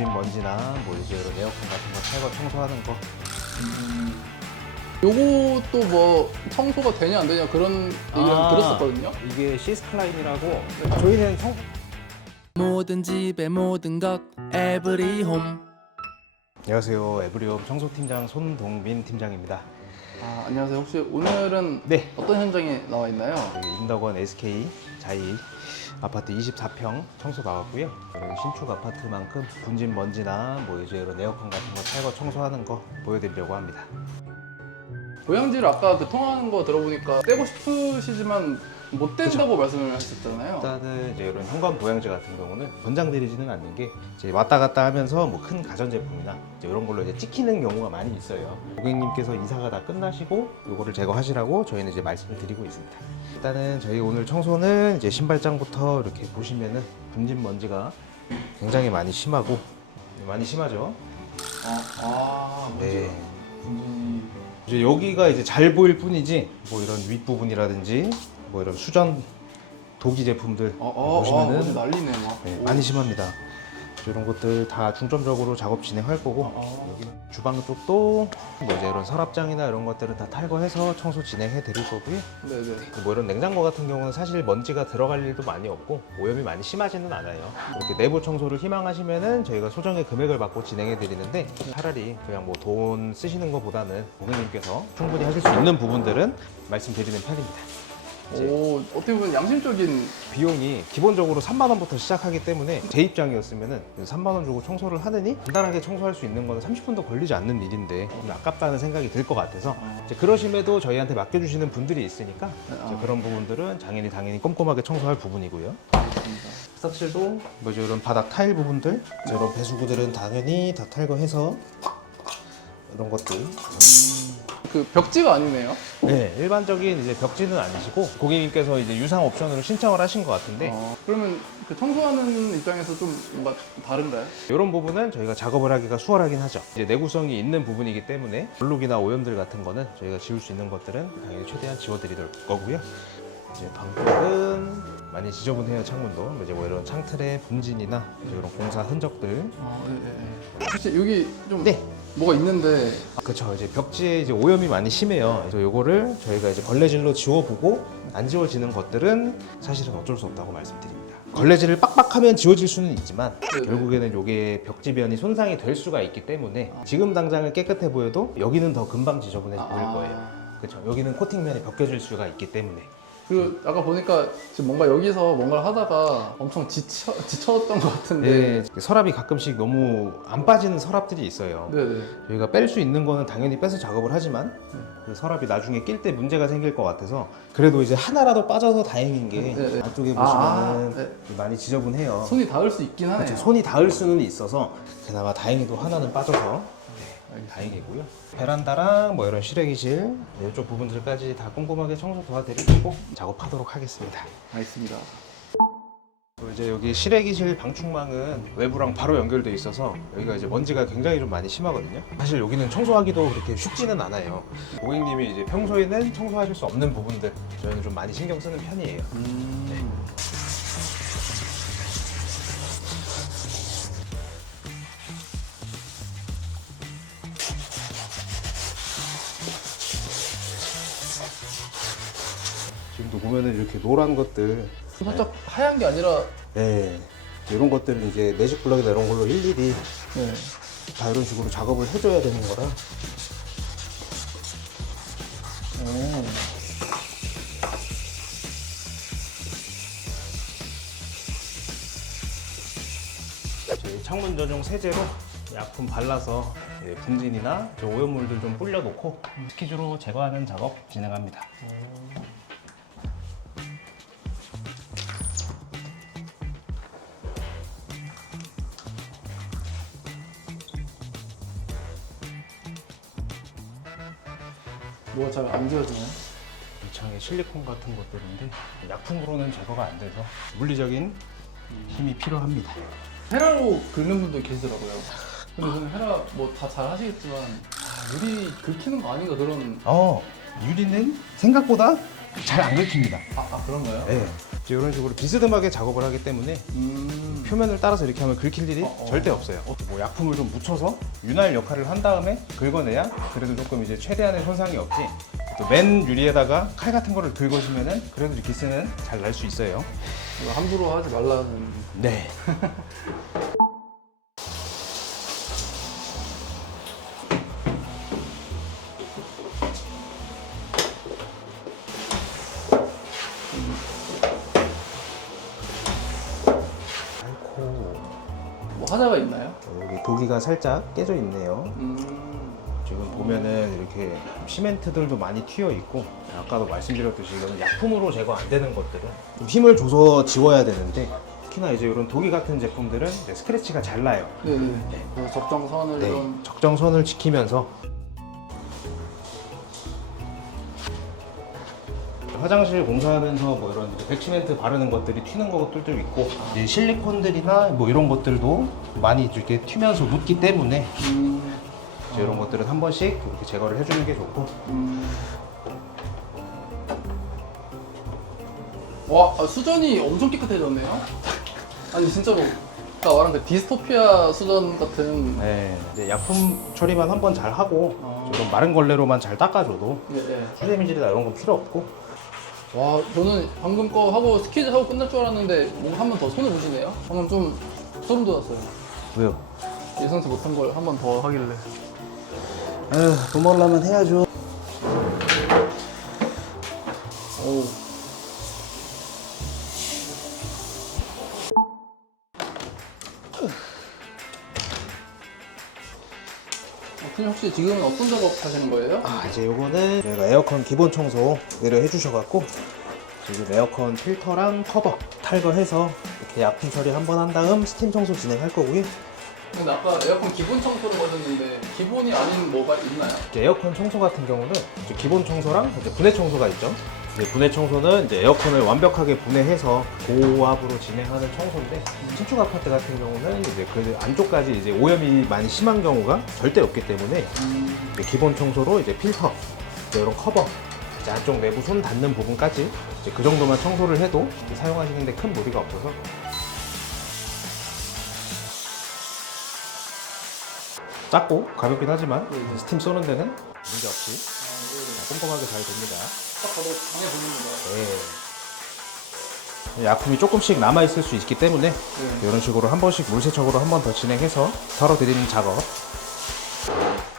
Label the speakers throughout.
Speaker 1: 분진 먼지나 뭐 이제 이런 에어컨 같은 거 탈거 청소하는 거
Speaker 2: 요것도 뭐 청소가 되냐 안 되냐 그런 얘기를
Speaker 1: 아.
Speaker 2: 들었었거든요.
Speaker 1: 이게 시스클라인이라고 저희는 청
Speaker 3: 모든 집의 모든 것 에브리홈
Speaker 1: 안녕하세요 에브리홈 청소팀장 손동민 팀장입니다
Speaker 2: 아, 안녕하세요. 혹시 오늘은
Speaker 1: 네
Speaker 2: 어떤 현장에 나와 있나요?
Speaker 1: 여기 인덕원 SK 자이 아파트 24평 청소 나왔고요 이런 신축 아파트만큼 분진 먼지나 뭐 이제 이런 에어컨 같은 거 탈거 청소하는 거 보여드리려고 합니다
Speaker 2: 고양지를 아까 그 통화하는 거 들어보니까 떼고 싶으시지만 못 뗀다고 말씀을 하셨잖아요.
Speaker 1: 일단은 이제 이런 현관 보양제 같은 경우는 권장드리지는 않는 게 이제 왔다 갔다 하면서 뭐 큰 가전제품이나 이제 이런 걸로 이제 찍히는 경우가 많이 있어요. 고객님께서 이사가 다 끝나시고 이거를 제거하시라고 저희는 이제 말씀을 드리고 있습니다. 일단은 저희 오늘 청소는 이제 신발장부터 이렇게 보시면은 분진 먼지가 굉장히 많이 심하고 많이 심하죠.
Speaker 2: 아, 아
Speaker 1: 네.
Speaker 2: 분진이
Speaker 1: 이제 여기가 이제 잘 보일 뿐이지 뭐 이런 윗 부분이라든지 뭐 이런 수전 도기 제품들
Speaker 2: 어, 어,
Speaker 1: 보시면은
Speaker 2: 어, 난리네 막.
Speaker 1: 네,
Speaker 2: 오.
Speaker 1: 많이 심합니다. 이런 것들 다 중점적으로 작업 진행할 거고
Speaker 2: 어.
Speaker 1: 여기 주방 쪽도 뭐 이제 이런 서랍장이나 이런 것들은 다 탈거해서 청소 진행해 드릴 거고요.
Speaker 2: 네네.
Speaker 1: 뭐 이런 냉장고 같은 경우는 사실 먼지가 들어갈 일도 많이 없고 오염이 많이 심하지는 않아요. 이렇게 내부 청소를 희망하시면은 저희가 소정의 금액을 받고 진행해 드리는데 차라리 그냥 뭐 돈 쓰시는 것보다는 고객님께서 충분히 하실 수 있는 부분들은 말씀드리는 편입니다. 이제
Speaker 2: 오 어떻게 보면 양심적인
Speaker 1: 비용이 기본적으로 3만 원부터 시작하기 때문에 제 입장이었으면은 3만 원 주고 청소를 하느니 간단하게 청소할 수 있는 거는 30분도 걸리지 않는 일인데 좀 아깝다는 생각이 들 것 같아서 이제 그러심에도 저희한테 맡겨주시는 분들이 있으니까 이제 그런 부분들은 당연히 당연히 꼼꼼하게 청소할 부분이고요. 세탁실도 뭐 이제 이런 바닥 타일 부분들 이런 배수구들은 당연히 다 탈거해서 이런 것들
Speaker 2: 그 벽지가 아니네요.
Speaker 1: 네 일반적인 이제 벽지는 아니시고 고객님께서 이제 유상 옵션으로 신청을 하신 것 같은데
Speaker 2: 어, 그러면 그 청소하는 입장에서 좀 뭔가 다른가요?
Speaker 1: 이런 부분은 저희가 작업을 하기가 수월하긴 하죠. 이제 내구성이 있는 부분이기 때문에 블록이나 오염들 같은 거는 저희가 지울 수 있는 것들은 당연히 최대한 지워드릴 거고요. 이제 방법은 많이 지저분해요 창문도. 이제 뭐 이런 창틀의 분진이나 이제 이런 공사 흔적들.
Speaker 2: 아, 네, 네. 사실 여기 좀
Speaker 1: 네.
Speaker 2: 뭐가 있는데?
Speaker 1: 그렇죠 이제 벽지에 이제 오염이 많이 심해요. 그래서 요거를 저희가 이제 걸레질로 지워보고 안 지워지는 것들은 사실은 어쩔 수 없다고 말씀드립니다. 걸레질을 빡빡하면 지워질 수는 있지만
Speaker 2: 네네.
Speaker 1: 결국에는 요게 벽지변이 손상이 될 수가 있기 때문에 지금 당장은 깨끗해 보여도 여기는 더 금방 지저분해 보일
Speaker 2: 아.
Speaker 1: 거예요. 그렇죠 여기는 코팅면이 벗겨질 수가 있기 때문에
Speaker 2: 그 아까 보니까 지금 뭔가 여기서 뭔가를 하다가 엄청 지쳐 지쳤던 것 같은데.
Speaker 1: 네, 서랍이 가끔씩 너무 안 빠지는 서랍들이 있어요
Speaker 2: 네, 네.
Speaker 1: 저희가 뺄 수 있는 거는 당연히 빼서 작업을 하지만 그 서랍이 나중에 낄 때 문제가 생길 것 같아서 그래도 이제 하나라도 빠져서 다행인 게
Speaker 2: 네, 네.
Speaker 1: 안쪽에
Speaker 2: 아,
Speaker 1: 보시면은
Speaker 2: 네.
Speaker 1: 많이 지저분해요.
Speaker 2: 손이 닿을 수 있긴 하네요.
Speaker 1: 그렇죠. 손이 닿을 수는 있어서 그나마 다행히도 하나는 빠져서 네, 다행이고요. 베란다랑 뭐 이런 실외기실 이쪽 부분들까지 다 꼼꼼하게 청소 도와드리고 작업하도록 하겠습니다.
Speaker 2: 알겠습니다.
Speaker 1: 또 이제 여기 실외기실 방충망은 외부랑 바로 연결돼 있어서 여기가 이제 먼지가 굉장히 좀 많이 심하거든요. 사실 여기는 청소하기도 그렇게 쉽지는 않아요. 고객님이 이제 평소에는 청소하실 수 없는 부분들 저희는 좀 많이 신경 쓰는 편이에요.
Speaker 2: 음.
Speaker 1: 지금도 보면은 이렇게 노란 것들,
Speaker 2: 살짝 하얀 게 아니라
Speaker 1: 네, 이런 것들은 이제 내식 블럭이나 이런 걸로 일일이
Speaker 2: 네.
Speaker 1: 다 이런 식으로 작업을 해줘야 되는 거라.
Speaker 2: 오.
Speaker 1: 저희 창문 전용 세제로 약품 발라서 이제 분진이나 저 오염물들 좀 불려놓고 스키즈로 제거하는 작업 진행합니다.
Speaker 2: 뭐가 잘 안 지워지네.
Speaker 1: 이 창에 실리콘 같은 것들인데 약품으로는 제거가 안 돼서 물리적인 힘이 필요합니다.
Speaker 2: 헤라로 긁는 분도 계시더라고요. 근데 저는 헤라 뭐 다 잘 하시겠지만 아, 유리 긁히는 거 아닌가 그런
Speaker 1: 어, 유리는 생각보다 잘 안 긁힙니다.
Speaker 2: 아, 아 그런가요?
Speaker 1: 네. 이제 이런 식으로 비스듬하게 작업을 하기 때문에
Speaker 2: 음.
Speaker 1: 표면을 따라서 이렇게 하면 긁힐 일이
Speaker 2: 어, 어.
Speaker 1: 절대 없어요. 뭐 약품을 좀 묻혀서 윤활 역할을 한 다음에 긁어내야 그래도 조금 이제 최대한의 손상이 없지. 또 맨 유리에다가 칼 같은 거를 긁어주면은 그래도 기스는 잘 날 수 있어요.
Speaker 2: 이거 함부로 하지 말라는.
Speaker 1: 네. 여기 도기가 살짝 깨져 있네요.
Speaker 2: 음.
Speaker 1: 지금 보면은 이렇게 시멘트들도 많이 튀어 있고 아까도 말씀드렸듯이 이건 약품으로 제거 안 되는 것들은 좀 힘을 줘서 지워야 되는데 특히나 이제 이런 도기 같은 제품들은 이제 스크래치가 잘 나요.
Speaker 2: 네 네. 그 적정선을
Speaker 1: 네,
Speaker 2: 좀.
Speaker 1: 적정선을 지키면서 화장실 공사하면서 뭐 이런 백시멘트 바르는 것들이 튀는 것들도 있고 이제 실리콘들이나 뭐 이런 것들도 많이 이렇게 튀면서 묻기 때문에
Speaker 2: 음.
Speaker 1: 이제 이런 것들은 한 번씩 이렇게 제거를 해주는 게 좋고
Speaker 2: 음. 와 아, 수전이 엄청 깨끗해졌네요. 아니 진짜로 아까 말한 그 디스토피아 수전 같은.
Speaker 1: 네, 이제 약품 처리만 한 번 잘 하고
Speaker 2: 어.
Speaker 1: 좀 마른 걸레로만 잘 닦아줘도
Speaker 2: 네, 네.
Speaker 1: 수세미질이나 이런 건 필요 없고
Speaker 2: 와 저는 방금 거 하고 스퀴즈 하고 끝날 줄 알았는데 뭔가 한 번 더 손을 보시네요. 방금 좀 소름 돋았어요.
Speaker 1: 왜요?
Speaker 2: 예상치 못한 걸 한 번 더 하길래.
Speaker 1: 아휴 돈 벌려면 해야죠
Speaker 2: 오. 어, 혹시 지금은 어떤 작업 하시는 거예요?
Speaker 1: 아 이제 요거는 저희가 에어컨 기본 청소를 해주셔갖고 지금 에어컨 필터랑 커버 탈거해서 이렇게 약품 처리 한 번 한 다음 스팀 청소 진행할 거고요
Speaker 2: 근데 아까 에어컨 기본 청소를 하셨는데 기본이 아닌 뭐가 있나요?
Speaker 1: 이제 에어컨 청소 같은 경우는 이제 기본 청소랑 이제 분해 청소가 있죠. 이제 분해 청소는 이제 에어컨을 완벽하게 분해해서 고압으로 진행하는 청소인데 신축 아파트 같은 경우는 이제 그 안쪽까지 이제 오염이 많이 심한 경우가 절대 없기 때문에 이제 기본 청소로 이제 필터, 이제 이런 커버, 이제 안쪽 내부 손 닿는 부분까지 이제 그 정도만 청소를 해도 사용하시는데 큰 무리가 없어서 작고 가볍긴 하지만. 스팀 쏘는 데는 문제 없이 꼼꼼하게 잘 됩니다.
Speaker 2: 딱 봐도 보이는 거예요.
Speaker 1: 네. 약품이 조금씩 남아 있을 수 있기 때문에
Speaker 2: 네.
Speaker 1: 이런 식으로 한 번씩 물 세척으로 한 번 더 진행해서 털어드리는 작업.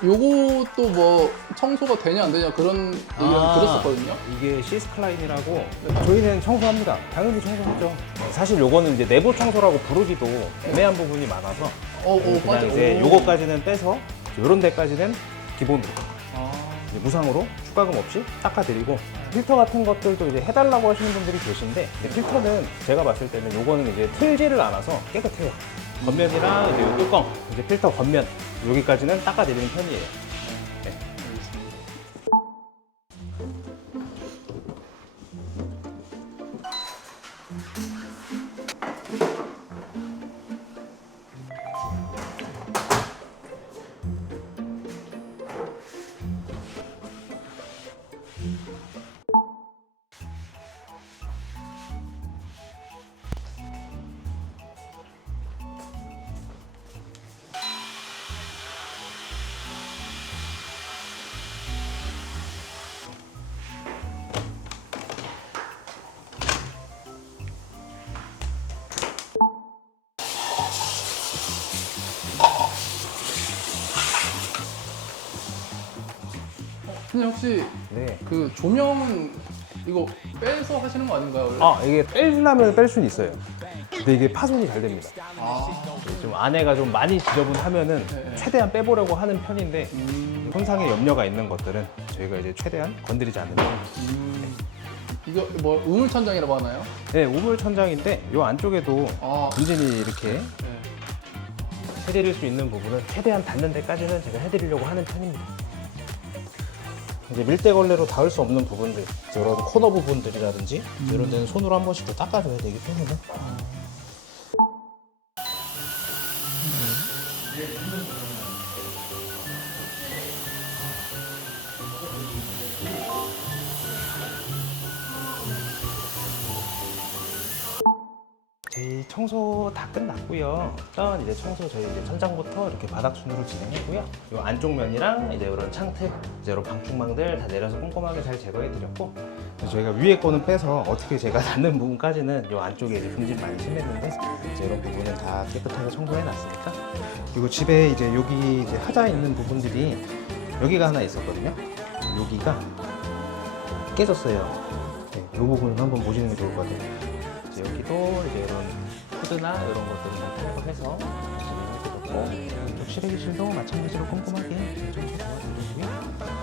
Speaker 2: 요것도 뭐 청소가 되냐 안 되냐 그런 얘기를
Speaker 1: 아.
Speaker 2: 들었었거든요.
Speaker 1: 이게 시스클라인이라고 저희는 청소합니다. 당연히 청소하죠. 사실 요거는 이제 내부 청소라고 부르기도 애매한 부분이 많아서
Speaker 2: 어, 어,
Speaker 1: 그냥
Speaker 2: 맞아.
Speaker 1: 이제
Speaker 2: 오.
Speaker 1: 요거까지는 빼서 요런 데까지는 기본으로 무상으로 추가금 없이 닦아드리고 필터 같은 것들도 이제 해달라고 하시는 분들이 계신데 이제 필터는 제가 봤을 때는 요거는 이제 틀지를 않아서 깨끗해요. 겉면이랑 이제 요 뚜껑 이제 필터 겉면 여기까지는 닦아드리는 편이에요.
Speaker 2: 근데 혹시
Speaker 1: 네.
Speaker 2: 그 조명은 이거 빼서 하시는 거 아닌가요? 원래?
Speaker 1: 아 이게 뺄려면 뺄 수는 있어요. 근데 이게 파손이 잘 됩니다.
Speaker 2: 아.
Speaker 1: 좀 안에가 좀 많이 지저분하면은
Speaker 2: 네.
Speaker 1: 최대한 빼보려고 하는 편인데
Speaker 2: 음.
Speaker 1: 손상의 염려가 있는 것들은 저희가 이제 최대한 건드리지 않는 편.
Speaker 2: 음. 이거 뭐 우물 천장이라고 하나요?
Speaker 1: 네, 우물 천장인데 이 안쪽에도
Speaker 2: 아.
Speaker 1: 분진이 이렇게
Speaker 2: 네.
Speaker 1: 해드릴 수 있는 부분은 최대한 닿는 데까지는 제가 해드리려고 하는 편입니다. 이제 밀대걸레로 닿을 수 없는 부분들, 이런 코너 부분들이라든지 이런 데는 손으로 한 번씩 더 닦아줘야 되기 때문에 청소 다 끝났고요. 일단 이제 청소 저희 이제 천장부터 이렇게 바닥 순으로 진행했고요. 이 안쪽 면이랑 이제 이런 창틀, 이제 이런 방충망들 다 내려서 꼼꼼하게 잘 제거해 드렸고 저희가 위에 거는 빼서 어떻게 제가 닿는 부분까지는 이 안쪽에 이제 분질 많이 심했는데 이제 이런 부분은 다 깨끗하게 청소해 놨으니까 그리고 집에 이제 여기 이제 하자 있는 부분들이 여기가 하나 있었거든요. 여기가 깨졌어요. 네, 이 부분은 한번 보시는 게 좋을 것 같아요. 이제 여기도 이제 이런 코드나 이런 것들을 다 탈거해서 진행해 드렸고 이쪽 실외기실도 마찬가지로 꼼꼼하게 청소 도와드리고요.